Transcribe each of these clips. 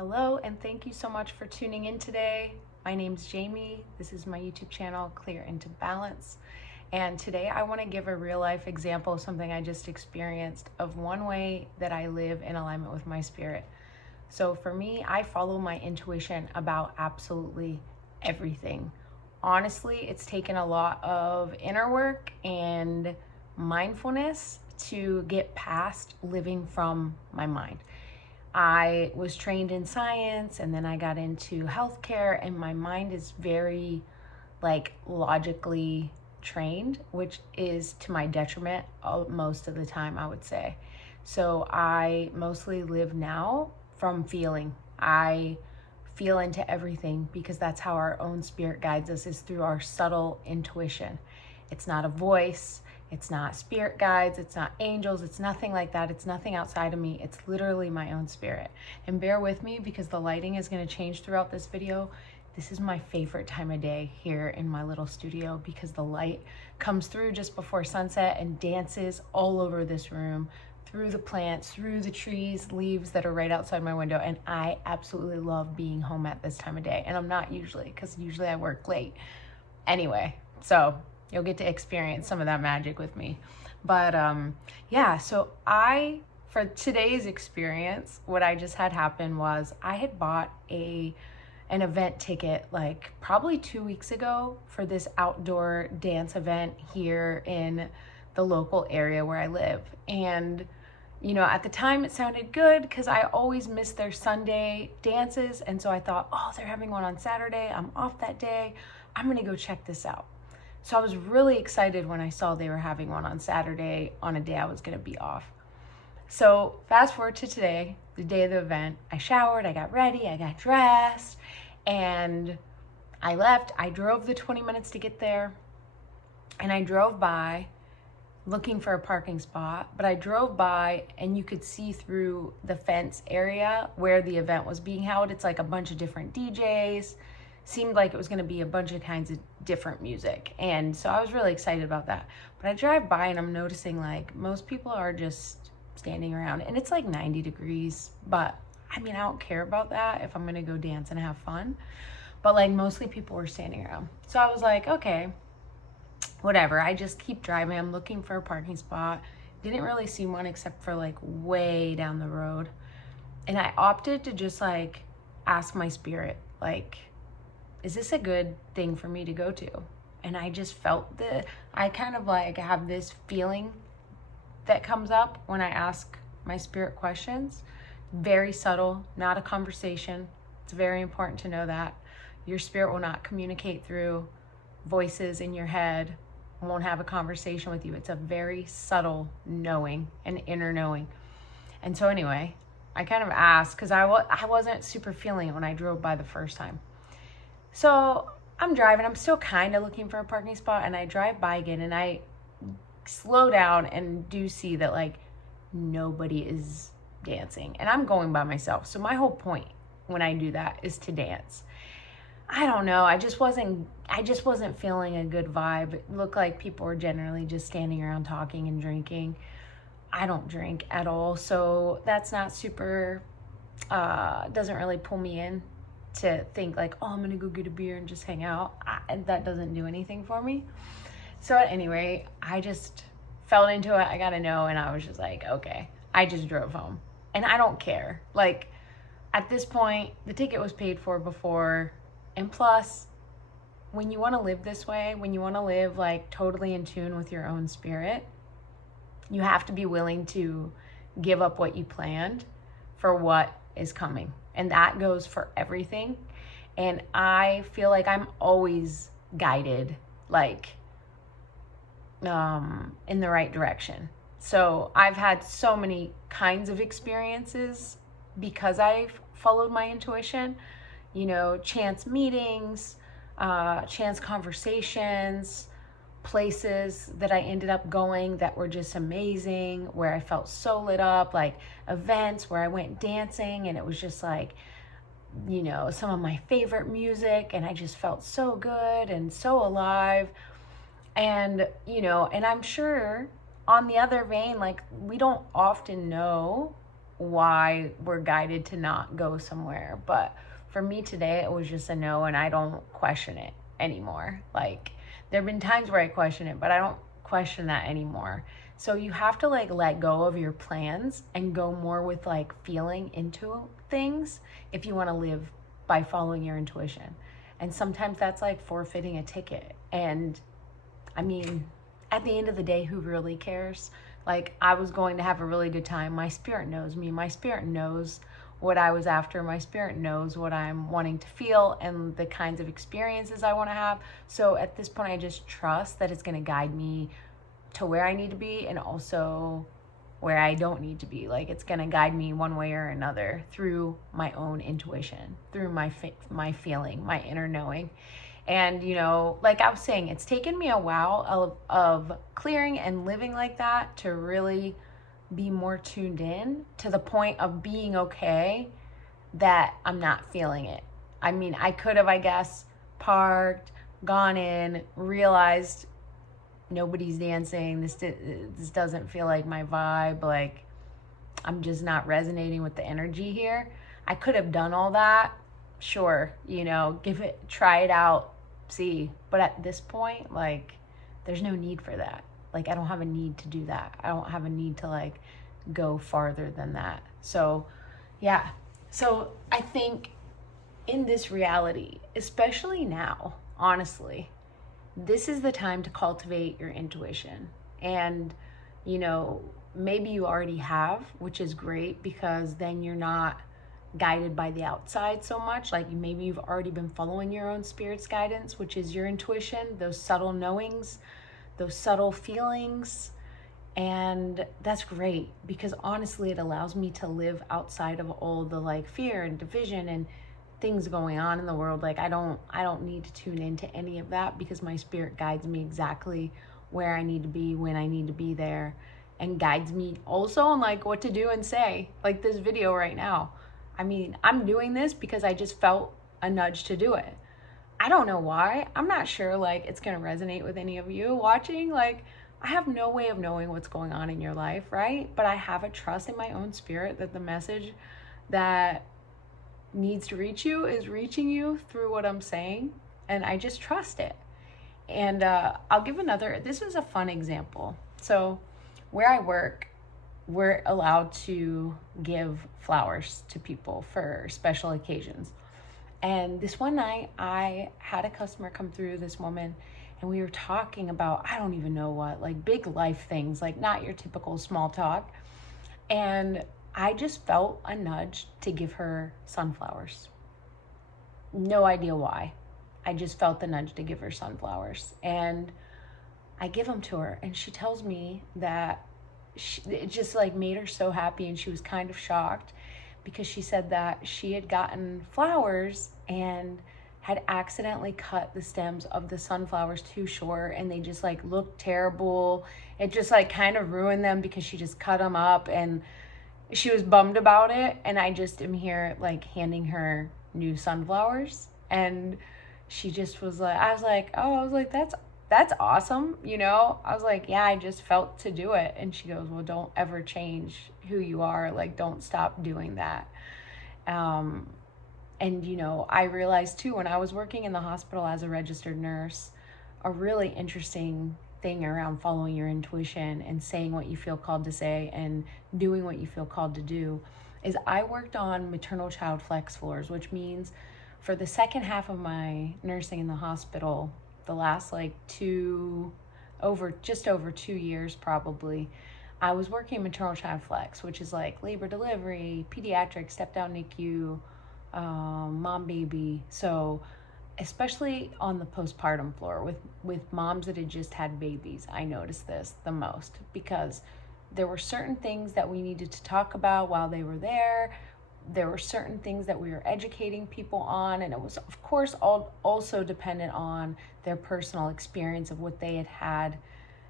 Hello, and thank you so much for tuning in today. My name's Jamie. This is my YouTube channel, Clear Into Balance. And today I want to give a real life example of something I just experienced of one way that I live in alignment with my spirit. So for me, I follow my intuition about absolutely everything. Honestly, it's taken a lot of inner work and mindfulness to get past living from my mind. I was trained in science and then I got into healthcare, and my mind is very logically trained, which is to my detriment most of the time, I would say. So I mostly live now from feeling. I feel into everything because that's how our own spirit guides us, is through our subtle intuition. It's not a voice, it's not spirit guides, it's not angels, it's nothing like that. It's nothing outside of me. It's literally my own spirit. And bear with me because the lighting is going to change throughout this video. This is my favorite time of day here in my little studio because the light comes through just before sunset and dances all over this room, through the plants, through the trees, leaves that are right outside my window. And I absolutely love being home at this time of day. And I'm not usually, because usually I work late. Anyway, so you'll get to experience some of that magic with me. But yeah, so for today's experience, what I just had happen was I had bought an event ticket like probably 2 weeks ago for this outdoor dance event here in the local area where I live. And at the time it sounded good because I always miss their Sunday dances. And so I thought, oh, they're having one on Saturday. I'm off that day. I'm going to go check this out. So I was really excited when I saw they were having one on Saturday on a day I was going to be off. So fast forward to today, the day of the event. I showered, I got ready, I got dressed, and I left. I drove the 20 minutes to get there, and I drove by looking for a parking spot, but I drove by and you could see through the fence area where the event was being held. It's like a bunch of different DJs. Seemed like it was going to be a bunch of kinds of different music. And so I was really excited about that. But I drive by and I'm noticing like most people are just standing around, and it's like 90 degrees. But I mean, I don't care about that if I'm going to go dance and have fun. But like mostly people were standing around. So I was like, okay, whatever. I just keep driving. I'm looking for a parking spot. Didn't really see one except for like way down the road. And I opted to just like ask my spirit, like, is this a good thing for me to go to? And I just felt I kind of like have this feeling that comes up when I ask my spirit questions. Very subtle, not a conversation. It's very important to know that. Your spirit will not communicate through voices in your head, won't have a conversation with you. It's a very subtle knowing, an inner knowing. And so anyway, I kind of asked because I wasn't super feeling it when I drove by the first time. So I'm driving, I'm still kind of looking for a parking spot, and I drive by again and I slow down and do see that like nobody is dancing, and I'm going by myself. So my whole point when I do that is to dance. I don't know, I just wasn't feeling a good vibe. It looked like people were generally just standing around talking and drinking. I don't drink at all, so that's not super, doesn't really pull me in to think like, oh, I'm gonna go get a beer and just hang out. That doesn't do anything for me. So at any rate, I just fell into it. I gotta know, and I was just like, okay. I just drove home, and I don't care. Like at this point, the ticket was paid for before, and plus, when you want to live this way, when you want to live like totally in tune with your own spirit, you have to be willing to give up what you planned for what is coming. And that goes for everything. And I feel like I'm always guided like in the right direction. So I've had so many kinds of experiences because I've followed my intuition, chance meetings, chance conversations, places that I ended up going that were just amazing, where I felt so lit up, like events where I went dancing and it was just like, some of my favorite music, and I just felt so good and so alive. And, and I'm sure on the other vein, like we don't often know why we're guided to not go somewhere. But for me today, it was just a no, and I don't question it anymore. Like, there have been times where I question it, but I don't question that anymore. So you have to like let go of your plans and go more with like feeling into things if you want to live by following your intuition. And sometimes that's like forfeiting a ticket. And I mean, at the end of the day, who really cares? Like, I was going to have a really good time. My spirit knows me. My spirit knows what I was after. My spirit knows what I'm wanting to feel and the kinds of experiences I want to have. So at this point, I just trust that it's going to guide me to where I need to be and also where I don't need to be. Like, it's going to guide me one way or another through my own intuition, through my feeling, my inner knowing. And, you know, like I was saying, it's taken me a while of clearing and living like that to really be more tuned in to the point of being okay that I'm not feeling it. I mean, I could have, I guess, parked, gone in, realized nobody's dancing. This doesn't feel like my vibe. Like, I'm just not resonating with the energy here. I could have done all that. Sure, you know, try it out, see. But at this point, like, there's no need for that. Like, I don't have a need to do that. I don't have a need to like go farther than that. So, yeah. So I think in this reality, especially now, honestly, this is the time to cultivate your intuition. And, you know, maybe you already have, which is great because then you're not guided by the outside so much. Like, maybe you've already been following your own spirit's guidance, which is your intuition, those subtle knowings, those subtle feelings. And that's great because honestly, it allows me to live outside of all the like fear and division and things going on in the world. Like, I don't need to tune into any of that because my spirit guides me exactly where I need to be, when I need to be there, and guides me also on like what to do and say. Like this video right now. I mean, I'm doing this because I just felt a nudge to do it. I don't know why. I'm not sure like it's going to resonate with any of you watching. Like, I have no way of knowing what's going on in your life, right? But I have a trust in my own spirit that the message that needs to reach you is reaching you through what I'm saying, and I just trust it. And I'll give this is a fun example. So where I work, we're allowed to give flowers to people for special occasions. And this one night I had a customer come through, this woman, and we were talking about, I don't even know what, like big life things, like not your typical small talk. And I just felt a nudge to give her sunflowers. No idea why. I just felt the nudge to give her sunflowers. And I give them to her. And she tells me that it just like made her so happy. And she was kind of shocked because she said that she had gotten flowers and had accidentally cut the stems of the sunflowers too short. And they just like looked terrible. It just like kind of ruined them because she just cut them up. And she was bummed about it, and I just am here like handing her new sunflowers, and she just was like, I was like, that's awesome, you know. I was like, yeah, I just felt to do it. And she goes, well, don't ever change who you are, like don't stop doing that. And you know, I realized too when I was working in the hospital as a registered nurse, a really interesting thing around following your intuition and saying what you feel called to say and doing what you feel called to do is I worked on maternal child flex floors, which means for the second half of my nursing in the hospital, the last like just over 2 years probably, I was working maternal child flex, which is like labor delivery, pediatric, step down NICU, mom baby. So especially on the postpartum floor with moms that had just had babies, I noticed this the most because there were certain things that we needed to talk about while they were there. There were certain things that we were educating people on, and it was of course also dependent on their personal experience of what they had,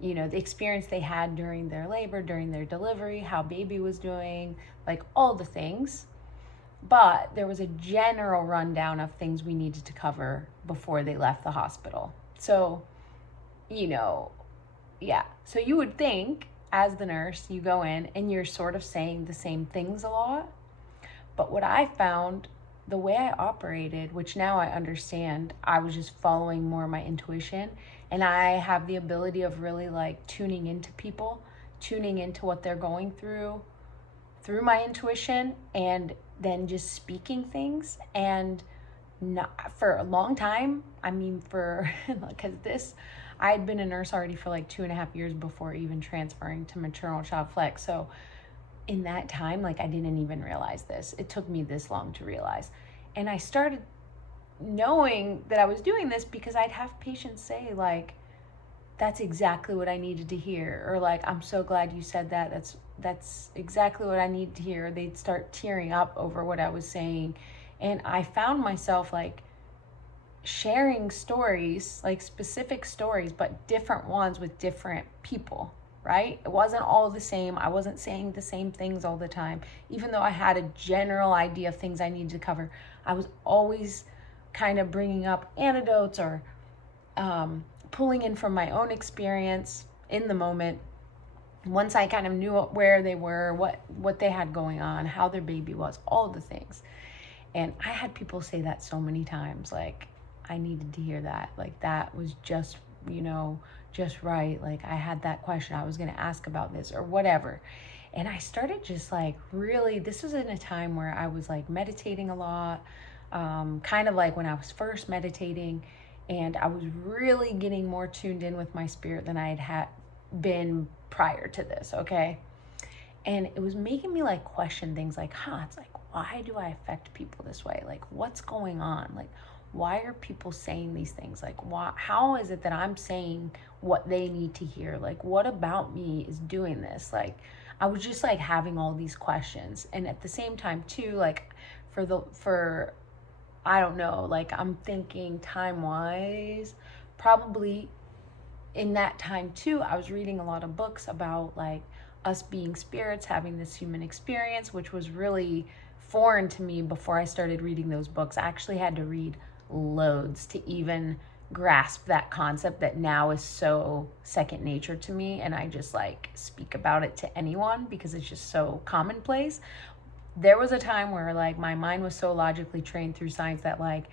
you know, the experience they had during their labor, during their delivery, how baby was doing, like all the things. But there was a general rundown of things we needed to cover before they left the hospital. So, you know, yeah. So you would think as the nurse, you go in and you're sort of saying the same things a lot. But what I found, the way I operated, which now I understand, I was just following more my intuition. And I have the ability of really like tuning into people, tuning into what they're going through my intuition, and then just speaking things. And not for a long time, I mean, for because this, I had been a nurse already for like 2.5 years before even transferring to maternal child flex. So in that time, like, I didn't even realize this. It took me this long to realize. And I started knowing that I was doing this because I'd have patients say, like, that's exactly what I needed to hear, or like, I'm so glad you said that. That's exactly what I need to hear. They'd start tearing up over what I was saying. And I found myself like sharing stories, like specific stories, but different ones with different people, right? It wasn't all the same. I wasn't saying the same things all the time. Even though I had a general idea of things I needed to cover, I was always kind of bringing up anecdotes or pulling in from my own experience in the moment. Once I kind of knew where they were, what they had going on, how their baby was, all the things. And I had people say that so many times, like, I needed to hear that. Like, that was just, just right. Like, I had that question I was going to ask about this or whatever. And I started just like really, this was in a time where I was like meditating a lot, kind of like when I was first meditating, and I was really getting more tuned in with my spirit than I had been prior to this, okay? And it was making me like question things like, it's like, why do I affect people this way? Like, what's going on? Like, why are people saying these things? Like, how is it that I'm saying what they need to hear? Like, what about me is doing this? Like, I was just like having all these questions. And at the same time too, like for I don't know, like, I'm thinking time wise, probably in that time too, I was reading a lot of books about like us being spirits, having this human experience, which was really foreign to me before I started reading those books. I actually had to read loads to even grasp that concept that now is so second nature to me, and I just like speak about it to anyone because it's just so commonplace. There was a time where like my mind was so logically trained through science that like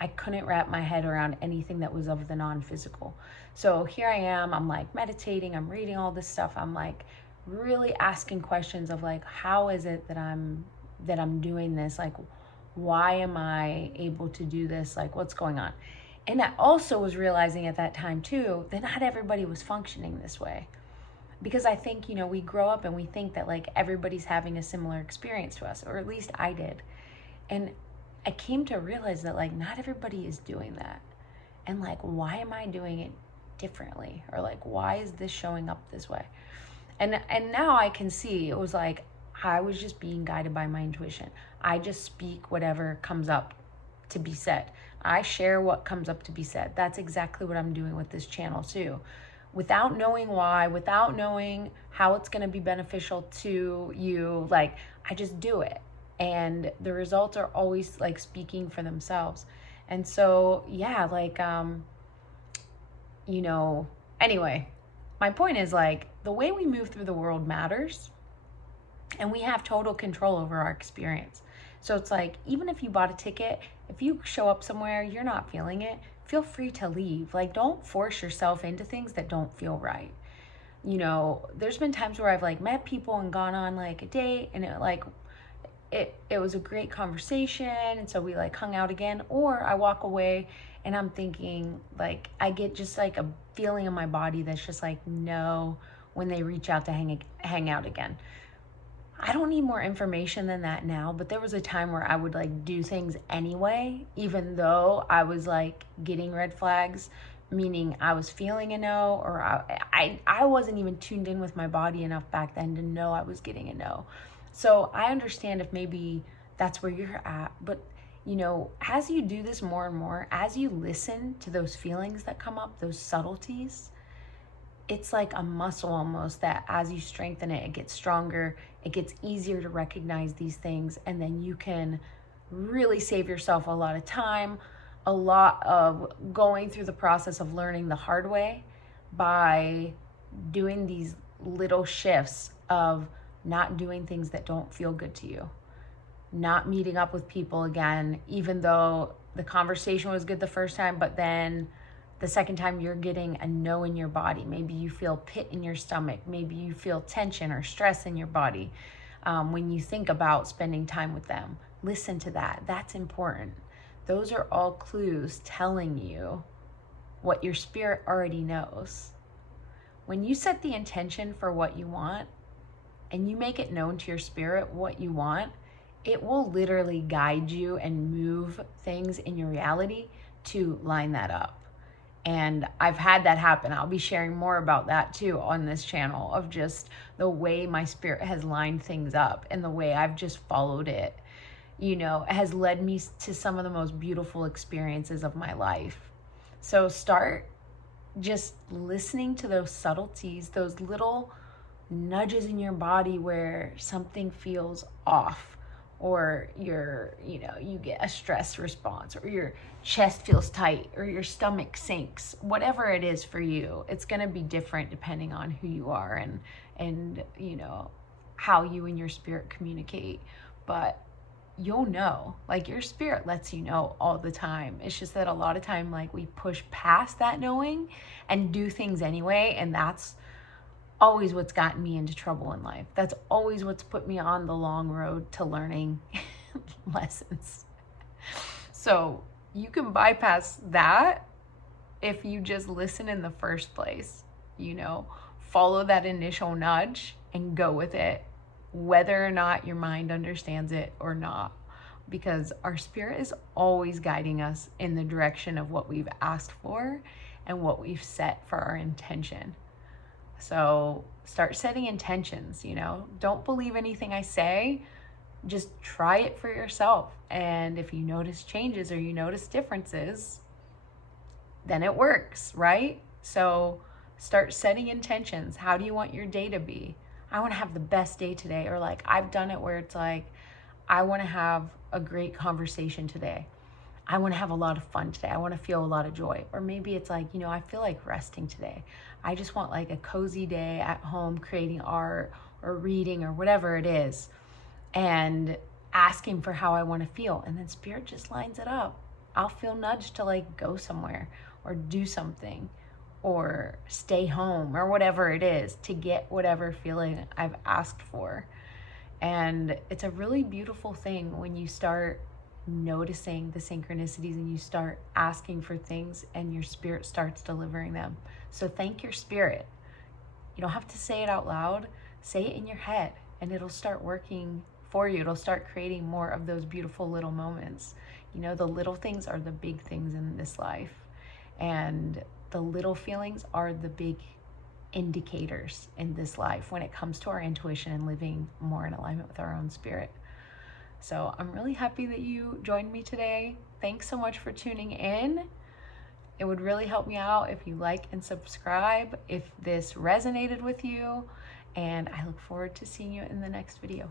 I couldn't wrap my head around anything that was of the non-physical. So here I am, I'm like meditating, I'm reading all this stuff, I'm like really asking questions of like, how is it that I'm doing this? Like, why am I able to do this? Like, what's going on? And I also was realizing at that time too that not everybody was functioning this way. Because I think, we grow up and we think that like everybody's having a similar experience to us, or at least I did. And I came to realize that like not everybody is doing that. And like, why am I doing it differently? Or like, why is this showing up this way? And now I can see it was like I was just being guided by my intuition. I just speak whatever comes up to be said. I share what comes up to be said. That's exactly what I'm doing with this channel too. Without knowing why, without knowing how it's going to be beneficial to you, like, I just do it. And the results are always like speaking for themselves. And so, yeah, like, anyway, my point is like the way we move through the world matters, and we have total control over our experience. So it's like, even if you bought a ticket, if you show up somewhere, you're not feeling it, feel free to leave. Like, don't force yourself into things that don't feel right. There's been times where I've like met people and gone on like a date, and it was a great conversation, and so we like hung out again, or I walk away and I'm thinking, like, I get just like a feeling in my body that's just like no when they reach out to hang out again. I don't need more information than that now, but there was a time where I would like do things anyway, even though I was like getting red flags, meaning I was feeling a no, or I wasn't even tuned in with my body enough back then to know I was getting a no. So I understand if maybe that's where you're at, but as you do this more and more, as you listen to those feelings that come up, those subtleties, it's like a muscle almost that as you strengthen it, it gets stronger. It gets easier to recognize these things. And then you can really save yourself a lot of time, a lot of going through the process of learning the hard way by doing these little shifts of not doing things that don't feel good to you, not meeting up with people again, even though the conversation was good the first time, but then the second time you're getting a no in your body. Maybe you feel pit in your stomach. Maybe you feel tension or stress in your body when you think about spending time with them. Listen to that. That's important. Those are all clues telling you what your spirit already knows. When you set the intention for what you want and you make it known to your spirit what you want, it will literally guide you and move things in your reality to line that up. And I've had that happen. I'll be sharing more about that too on this channel, of just the way my spirit has lined things up and the way I've just followed it, has led me to some of the most beautiful experiences of my life. So start just listening to those subtleties, those little nudges in your body where something feels off, or you get a stress response, or your chest feels tight, or your stomach sinks. Whatever it is for you, it's going to be different depending on who you are and how you and your spirit communicate. But you'll know, like, your spirit lets you know all the time. It's just that a lot of time, like, we push past that knowing and do things anyway, and that's always what's gotten me into trouble in life. That's always what's put me on the long road to learning lessons. So you can bypass that if you just listen in the first place, follow that initial nudge and go with it, whether or not your mind understands it or not, because our spirit is always guiding us in the direction of what we've asked for and what we've set for our intention. So start setting intentions, don't believe anything I say, just try it for yourself. And if you notice changes or you notice differences, then it works, right? So start setting intentions. How do you want your day to be? I want to have the best day today. Or like, I've done it where it's like, I want to have a great conversation today. I want to have a lot of fun today. I want to feel a lot of joy. Or maybe it's like, I feel like resting today. I just want like a cozy day at home, creating art or reading or whatever it is, and asking for how I want to feel. And then spirit just lines it up. I'll feel nudged to like go somewhere or do something or stay home or whatever it is to get whatever feeling I've asked for. And it's a really beautiful thing when you start noticing the synchronicities and you start asking for things and your spirit starts delivering them. So thank your spirit. You don't have to say it out loud. Say it in your head and it'll start working for you. It'll start creating more of those beautiful little moments. The little things are the big things in this life, and the little feelings are the big indicators in this life when it comes to our intuition and living more in alignment with our own spirit. So I'm really happy that you joined me today. Thanks so much for tuning in. It would really help me out if you like and subscribe if this resonated with you. And I look forward to seeing you in the next video.